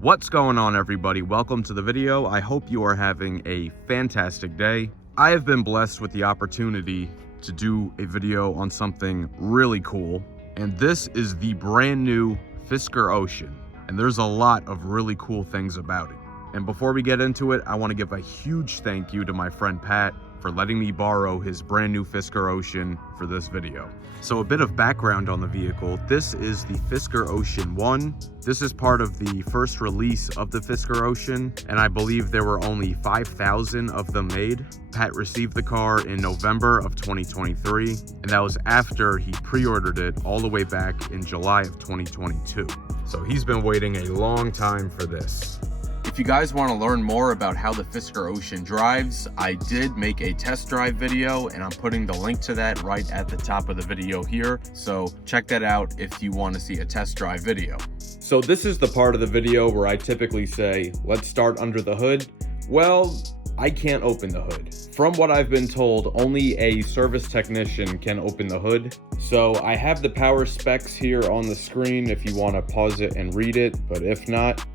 What's going on, everybody? Welcome to the video. I hope you are having a fantastic day. I have been blessed with the opportunity to do a video on something really cool, and this is the brand new Fisker Ocean, and there's a lot of really cool things about it. And before we get into it, I want to give a huge thank you to my friend Pat for letting me borrow his brand new Fisker Ocean for this video. So a bit of background on the vehicle. This is the Fisker Ocean One. This is part of the first release of the Fisker Ocean, and I believe there were only 5,000 of them made. Pat received the car in November of 2023, and that was after he pre-ordered it all the way back in July of 2022. So he's been waiting a long time for this. If you guys want to learn more about how the Fisker Ocean drives, I did make a test drive video, and I'm putting the link to that right at the top of the video here. So check that out if you want to see a test drive video. So this is the part of the video where I typically say, let's start under the hood. Well, I can't open the hood. From what I've been told, only a service technician can open the hood. So I have the power specs here on the screen if you want to pause it and read it, but if not,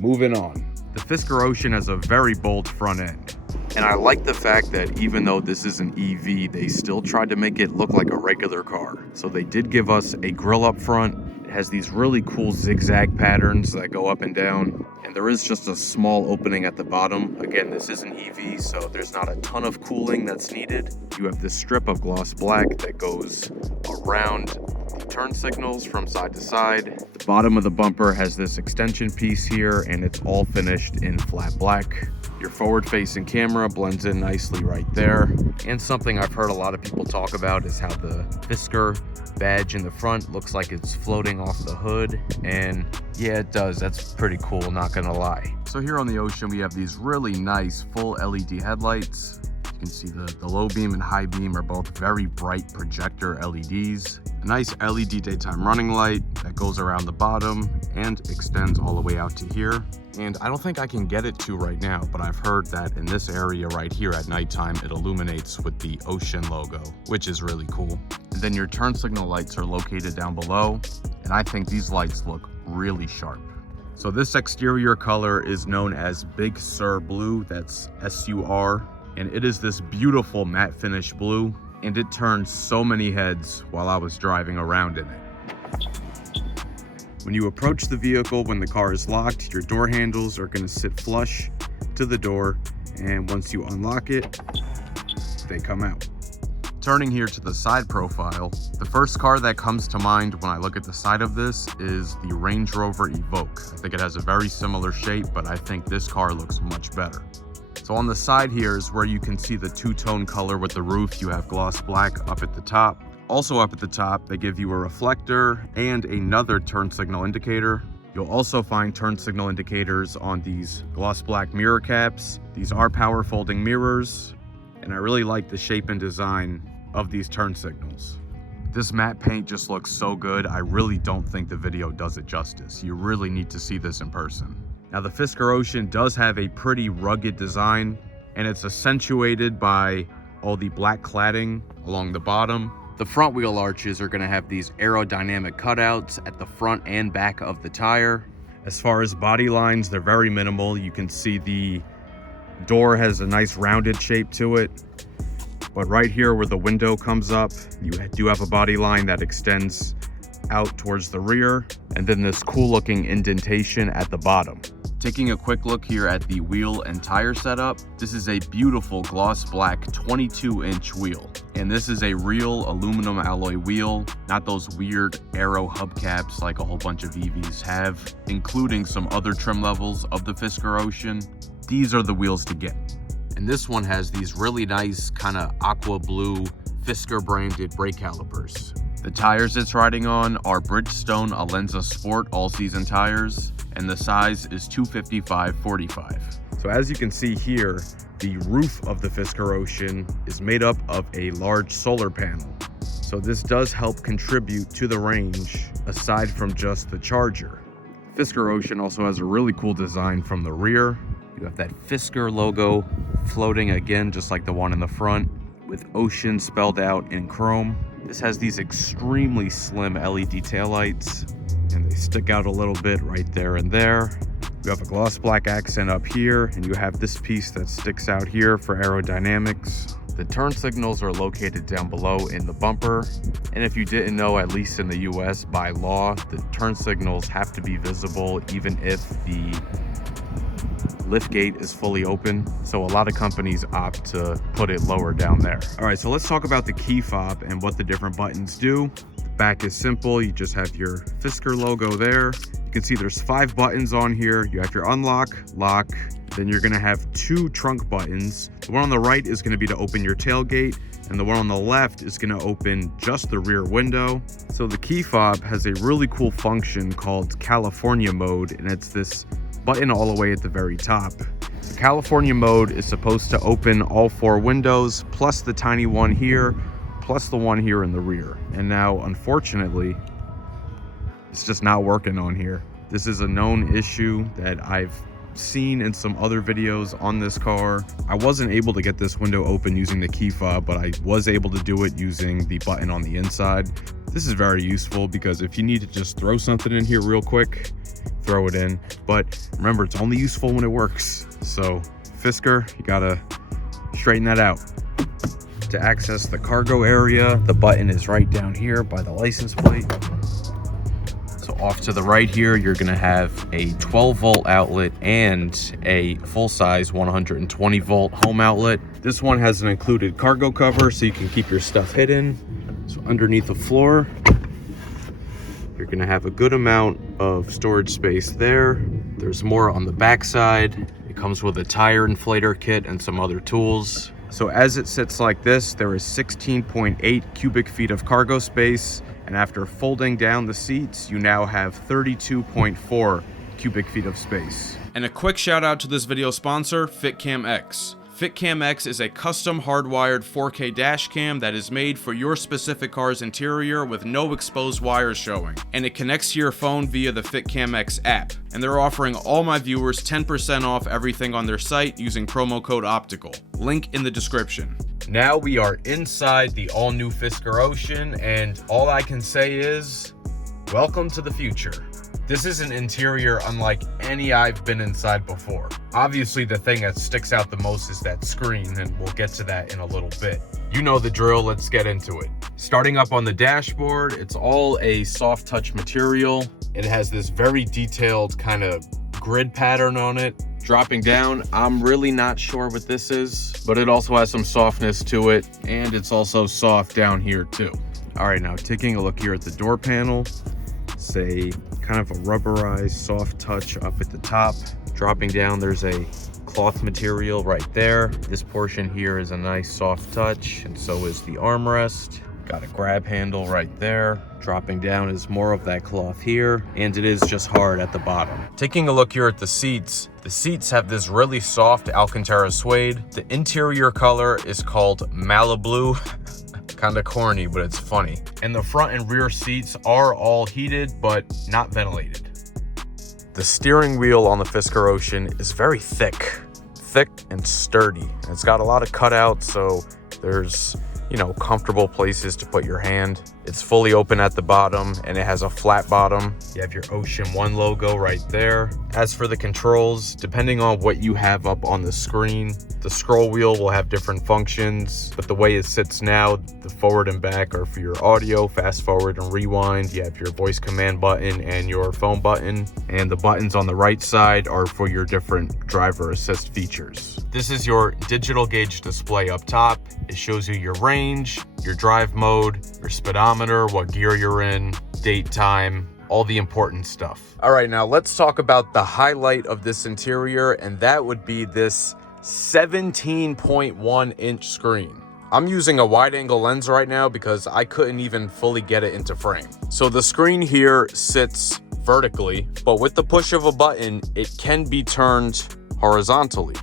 moving on. The Fisker Ocean has a very bold front end, and I like the fact that even though this is an EV, they still tried to make it look like a regular car. So they did give us a grille up front. It has these really cool zigzag patterns that go up and down, and there is just a small opening at the bottom. Again, this is an EV, so there's not a ton of cooling that's needed. You have this strip of gloss black that goes around turn signals from side to side. The bottom of the bumper has this extension piece here, and it's all finished in flat black. Your forward-facing camera blends in nicely right there. And something I've heard a lot of people talk about is how the Fisker badge in the front looks like it's floating off the hood. And yeah, it does. That's pretty cool, not gonna lie. So here on the Ocean, we have these really nice full LED headlights. You can see the low beam and high beam are both very bright projector LEDs. A nice LED daytime running light that goes around the bottom and extends all the way out to here. And I don't think I can get it to right now, but I've heard that in this area right here at nighttime, it illuminates with the Ocean logo, which is really cool. And then your turn signal lights are located down below, and I think these lights look really sharp. So this exterior color is known as Big Sur Blue, that's SUR. And it is this beautiful matte finish blue, and it turned so many heads while I was driving around in it. When you approach the vehicle, when the car is locked, your door handles are going to sit flush to the door, and once you unlock it, they come out. Turning here to the side profile, the first car that comes to mind when I look at the side of this is the Range Rover Evoque. I think it has a very similar shape, but I think this car looks much better. So on the side here is where you can see the two-tone color with the roof. You have gloss black up at the top. Also up at the top, they give you a reflector and another turn signal indicator. You'll also find turn signal indicators on these gloss black mirror caps. These are power folding mirrors, and I really like the shape and design of these turn signals. This matte paint just looks so good. I really don't think the video does it justice. You really need to see this in person. Now, the Fisker Ocean does have a pretty rugged design, and it's accentuated by all the black cladding along the bottom. The front wheel arches are going to have these aerodynamic cutouts at the front and back of the tire. As far as body lines, they're very minimal. You can see the door has a nice rounded shape to it. But right here where the window comes up, you do have a body line that extends out towards the rear, and then this cool looking indentation at the bottom. Taking a quick look here at the wheel and tire setup, this is a beautiful gloss black 22-inch wheel. And this is a real aluminum alloy wheel, not those weird aero hubcaps like a whole bunch of EVs have, including some other trim levels of the Fisker Ocean. These are the wheels to get. And this one has these really nice kind of aqua blue Fisker branded brake calipers. The tires it's riding on are Bridgestone Alenza Sport all-season tires, and the size is 255/45. So as you can see here, the roof of the Fisker Ocean is made up of a large solar panel. So this does help contribute to the range aside from just the charger. Fisker Ocean also has a really cool design from the rear. You have that Fisker logo floating again, just like the one in the front, with Ocean spelled out in chrome. This has these extremely slim LED taillights, and they stick out a little bit right there and there. You have a gloss black accent up here, and you have this piece that sticks out here for aerodynamics. The turn signals are located down below in the bumper. And if you didn't know, at least in the US, by law, the turn signals have to be visible even if the lift gate is fully open. So a lot of companies opt to put it lower down there. All right, so let's talk about the key fob and what the different buttons do. The back is simple. You just have your Fisker logo there. You can see there's 5 buttons on here. You have your unlock, lock, then you're gonna have 2 trunk buttons. The one on the right is gonna be to open your tailgate, and the one on the left is gonna open just the rear window. So the key fob has a really cool function called California mode, and it's this button all the way at the very top. The California mode is supposed to open all 4 windows, plus the tiny one here, plus the one here in the rear. And now, unfortunately, it's just not working on here. This is a known issue that I've seen in some other videos on this car. I wasn't able to get this window open using the key fob, but I was able to do it using the button on the inside. This is very useful because if you need to just throw something in here real quick, throw it in. But remember, it's only useful when it works. So Fisker, you gotta straighten that out. To access the cargo area, the button is right down here by the license plate. Off to the right here, you're gonna have a 12-volt outlet and a full-size 120-volt home outlet. This one has an included cargo cover so you can keep your stuff hidden. So underneath the floor, you're gonna have a good amount of storage space there. There's more on the back side. It comes with a tire inflator kit and some other tools. So as it sits like this, there is 16.8 cubic feet of cargo space. And after folding down the seats, you now have 32.4 cubic feet of space. And a quick shout out to this video sponsor, FitCam X. FitCam X is a custom hardwired 4K dash cam that is made for your specific car's interior with no exposed wires showing. And it connects to your phone via the FitCam X app. And they're offering all my viewers 10% off everything on their site using promo code OPTICAL. Link in the description. Now we are inside the all-new Fisker Ocean, and all I can say is, welcome to the future. This is an interior unlike any I've been inside before. Obviously, the thing that sticks out the most is that screen, and we'll get to that in a little bit. You know the drill, let's get into it. Starting up on the dashboard, it's all a soft touch material. It has this very detailed kind of grid pattern on it. Dropping down, I'm really not sure what this is, but it also has some softness to it, and it's also soft down here too. All right, now taking a look here at the door panel, it's a kind of a rubberized soft touch up at the top. Dropping down, there's a cloth material right there. This portion here is a nice soft touch, and so is the armrest. Got a grab handle right there. Dropping down is more of that cloth here, and it is just hard at the bottom. Taking a look here at the seats have this really soft Alcantara suede. The interior color is called Malibu. Kind of corny, but it's funny. And the front and rear seats are all heated, but not ventilated. The steering wheel on the Fisker Ocean is very thick and sturdy. And it's got a lot of cutouts, so there's, you know, comfortable places to put your hand. It's fully open at the bottom, and it has a flat bottom. You have your Ocean One logo right there. As for the controls, depending on what you have up on the screen, the scroll wheel will have different functions, but the way it sits now, the forward and back are for your audio, fast forward and rewind. You have your voice command button and your phone button, and the buttons on the right side are for your different driver assist features. This is your digital gauge display up top. It shows you your range, your drive mode, your speedometer, what gear you're in, date, time, all the important stuff. All right, now let's talk about the highlight of this interior, and that would be this 17.1 inch screen. I'm using a wide angle lens right now because I couldn't even fully get it into frame. So the screen here sits vertically, but with the push of a button, it can be turned horizontally.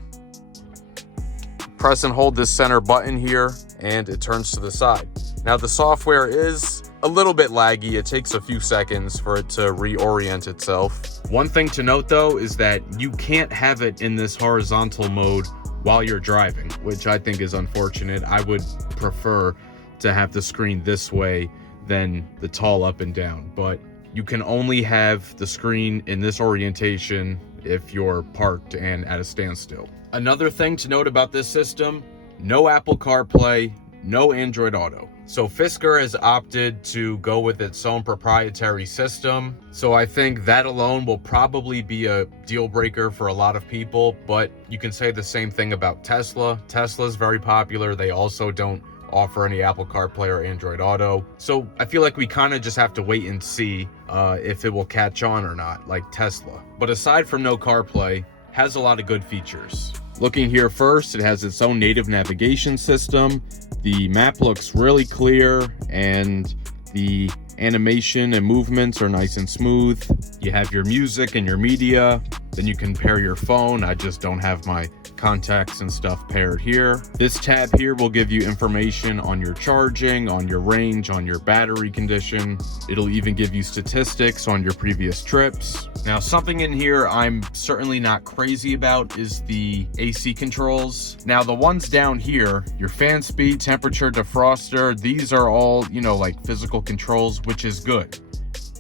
Press and hold this center button here, and it turns to the side. Now the software is a little bit laggy. It takes a few seconds for it to reorient itself. One thing to note though is that you can't have it in this horizontal mode while you're driving, which I think is unfortunate. I would prefer to have the screen this way than the tall up and down, but you can only have the screen in this orientation if you're parked and at a standstill. Another thing to note about this system, no Apple CarPlay, no Android Auto. So Fisker has opted to go with its own proprietary system. So I think that alone will probably be a deal breaker for a lot of people, but you can say the same thing about Tesla. Tesla's very popular. They also don't offer any Apple CarPlay or Android Auto. So I feel like we kind of just have to wait and see if it will catch on or not, like Tesla. But aside from no CarPlay, has a lot of good features. Looking here first, it has its own native navigation system. The map looks really clear and the animation and movements are nice and smooth. You have your music and your media, then you can pair your phone. I just don't have my contacts and stuff paired here. This tab here will give you information on your charging, on your range, on your battery condition. It'll even give you statistics on your previous trips. Now, something in here I'm certainly not crazy about is the AC controls. Now, the ones down here, your fan speed, temperature, defroster, these are all, you know, like physical controls, which is good.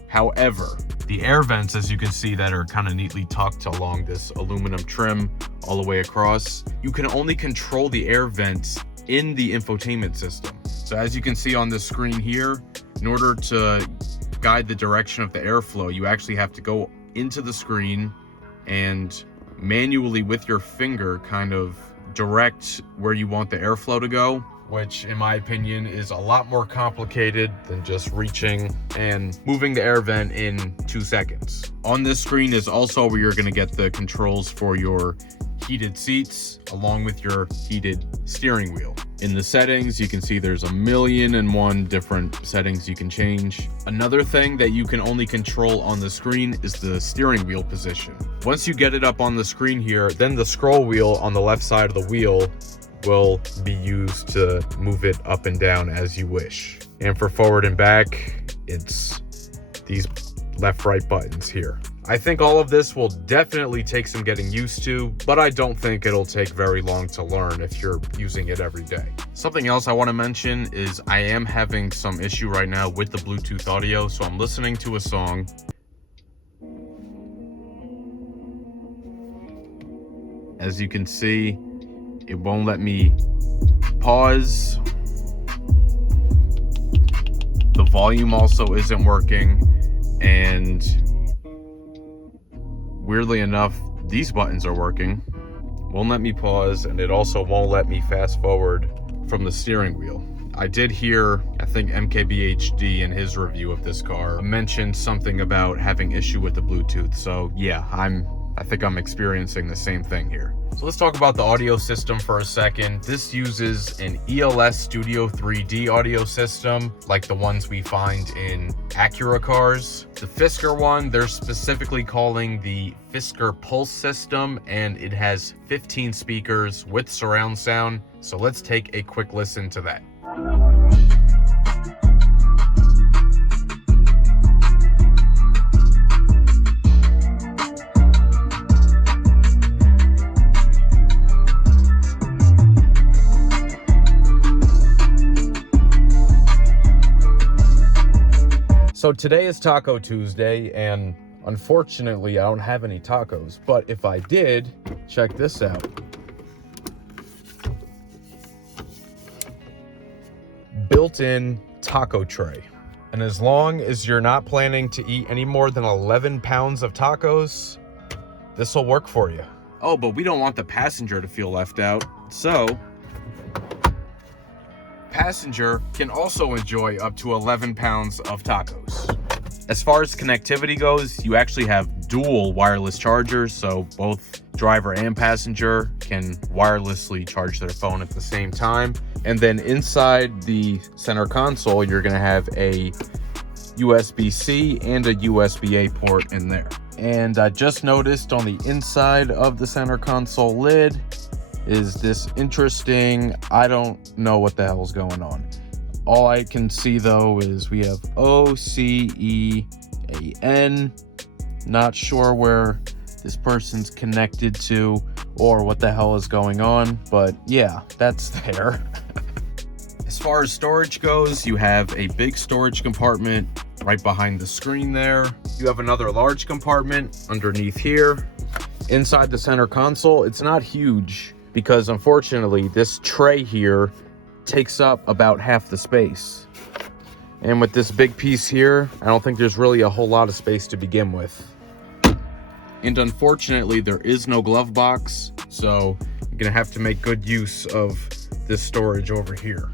However, the air vents, as you can see, that are kind of neatly tucked along this aluminum trim all the way across, you can only control the air vents in the infotainment system. So as you can see on the screen here, in order to guide the direction of the airflow, you actually have to go into the screen and manually with your finger kind of direct where you want the airflow to go, which in my opinion is a lot more complicated than just reaching and moving the air vent in 2 seconds. On this screen is also where you're going to get the controls for your heated seats along with your heated steering wheel. In the settings, you can see there's 1,000,001 different settings you can change. Another thing that you can only control on the screen is the steering wheel position. Once you get it up on the screen here, then the scroll wheel on the left side of the wheel will be used to move it up and down as you wish. And for forward and back, it's these left-right buttons here. I think all of this will definitely take some getting used to, but I don't think it'll take very long to learn if you're using it every day. Something else I want to mention is I am having some issue right now with the Bluetooth audio, so I'm listening to a song. As you can see, it won't let me pause. The volume also isn't working, and weirdly enough, these buttons are working. Won't let me pause, and it also won't let me fast forward from the steering wheel. I did hear, I think MKBHD in his review of this car mentioned something about having issue with the Bluetooth. So yeah, I think I'm experiencing the same thing here. So let's talk about the audio system for a second. This uses an ELS Studio 3D audio system, like the ones we find in Acura cars. The Fisker one, they're specifically calling the Fisker Pulse system, and it has 15 speakers with surround sound. So let's take a quick listen to that. So today is Taco Tuesday, and unfortunately I don't have any tacos, but if I did, check this out. Built-in taco tray. And as long as you're not planning to eat any more than 11 pounds of tacos, this will work for you. Oh, but we don't want the passenger to feel left out, so passenger can also enjoy up to 11 pounds of tacos. As far as connectivity goes, you actually have dual wireless chargers, so both driver and passenger can wirelessly charge their phone at the same time. And then inside the center console, you're going to have a USB-C and a USB-A port in there. And I just noticed on the inside of the center console lid is this interesting, I don't know what the hell's going on. All I can see though is we have OCEAN. Not sure where this person's connected to or what the hell is going on, but yeah, that's there. As far as storage goes, you have a big storage compartment right behind the screen there. You have another large compartment underneath here. Inside the center console, it's not huge because unfortunately this tray here takes up about half the space. And with this big piece here, I don't think there's really a whole lot of space to begin with. And unfortunately, there is no glove box, so I'm gonna have to make good use of this storage over here.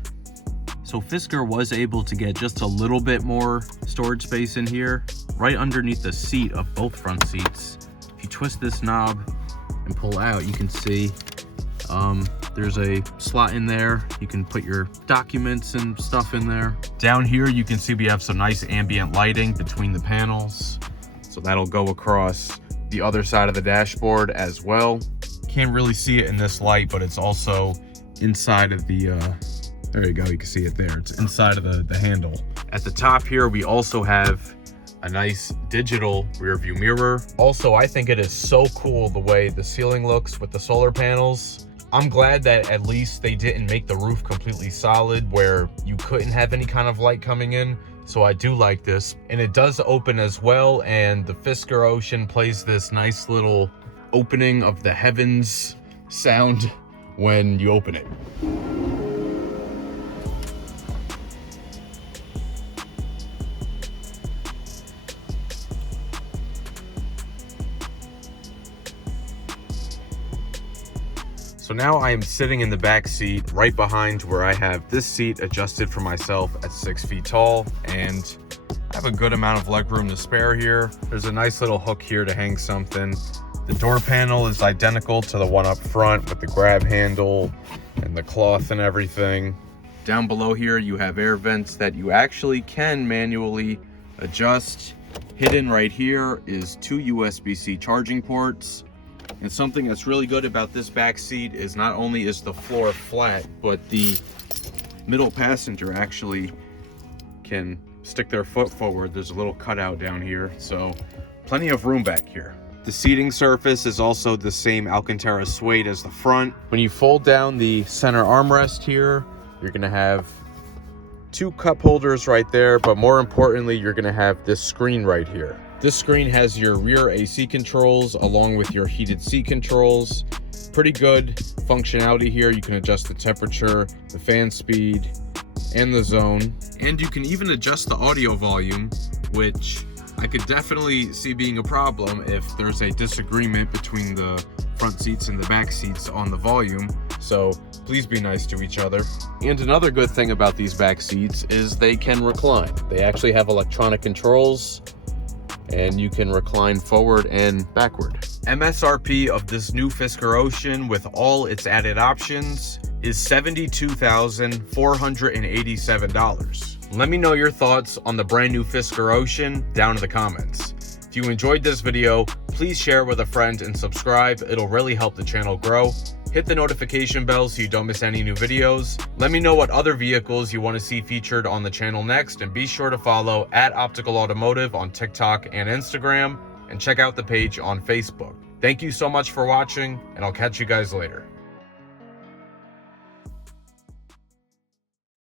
So Fisker was able to get just a little bit more storage space in here, right underneath the seat of both front seats. If you twist this knob and pull out, you can see there's a slot in there. You can put your documents and stuff in there. Down here, you can see we have some nice ambient lighting between the panels. So that'll go across the other side of the dashboard as well. Can't really see it in this light, but it's also inside of the, there you go, you can see it there. It's inside of the handle. At the top here, we also have a nice digital rear view mirror. Also, I think it is so cool the way the ceiling looks with the solar panels. I'm glad that at least they didn't make the roof completely solid where you couldn't have any kind of light coming in. So I do like this. And it does open as well, and the Fisker Ocean plays this nice little opening of the heavens sound when you open it. So now I am sitting in the back seat right behind where I have this seat adjusted for myself at 6 feet tall, and I have a good amount of leg room to spare here. There's a nice little hook here to hang something. The door panel is identical to the one up front with the grab handle and the cloth and everything. Down below here you have air vents that you actually can manually adjust. Hidden right here is 2 USB-C charging ports. And something that's really good about this back seat is not only is the floor flat, but the middle passenger actually can stick their foot forward. There's a little cutout down here, so plenty of room back here. The seating surface is also the same Alcantara suede as the front. When you fold down the center armrest here, you're gonna have 2 cup holders right there, but more importantly, you're gonna have this screen right here. This screen has your rear AC controls along with your heated seat controls. Pretty good functionality here. You can adjust the temperature, the fan speed, and the zone. And you can even adjust the audio volume, which I could definitely see being a problem if there's a disagreement between the front seats and the back seats on the volume. So please be nice to each other. And another good thing about these back seats is they can recline. They actually have electronic controls, and you can recline forward and backward. MSRP of this new Fisker Ocean with all its added options is $72,487. Let me know your thoughts on the brand new Fisker Ocean down in the comments. If you enjoyed this video, please share it with a friend and subscribe. It'll really help the channel grow. Hit the notification bell so you don't miss any new videos. Let me know what other vehicles you want to see featured on the channel next, and be sure to follow @OpticalAutomotive on TikTok and Instagram, and check out the page on Facebook. Thank you so much for watching, and I'll catch you guys later.